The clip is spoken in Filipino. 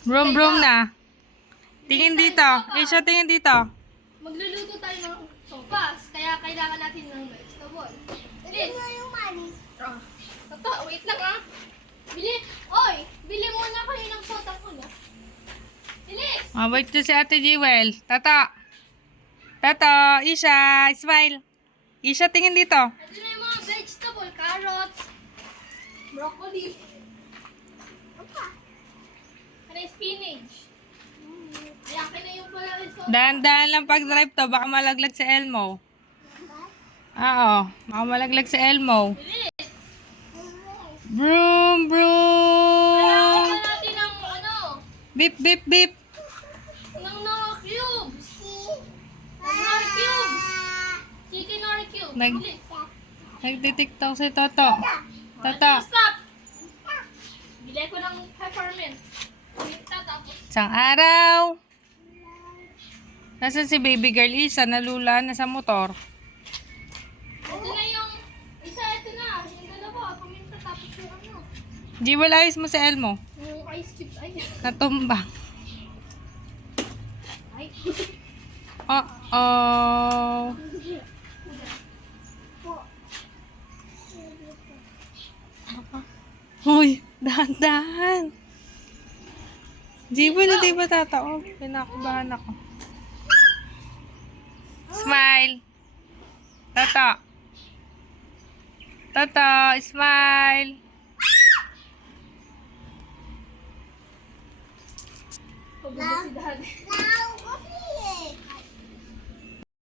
Brum brum na. Tingin dito. Isha, tingin dito. Magluluto tayo ng sopas, kaya kailangan natin ng vegetable. Bilis. yung money. Toto, wait lang ah. Bili muna kayo ng soda ko na. Bilis. Wait to si Ate Jewel. Tato. Tato, Isha, smile. Isha, tingin dito. Ito na yung mga vegetable, carrots, broccoli, ano yung spinach. Ay, akin na yung pala yung soda. Dahan-dahan lang pag-drive to. Baka malaglag sa Elmo. Oo. Baka malaglag sa Elmo. Bilis. Broom, broom. Kailangan natin ng ano, Beep, beep, beep. ng Nora cubes. Nora cubes. Chicken Nora cubes. Nag- Bilis. Nagtitiktok si Toto. Toto. Stop. Bili ko ng peppermint. Tapos, Isang araw. Nasaan si baby girl Isa? Nalula na sa motor. ito na yung isa, ito na. Yung dalawa, paminta tapos yung ano. Jewel, ayos mo sa Elmo. Yung ice cubes, ay. Natumbang. Ay. Uh-oh. Hoy, dahan-dahan. Jewel, di ba tataon? Pinakabahan ako. Smile. Tata. Tata, smile. Pagod si daddy.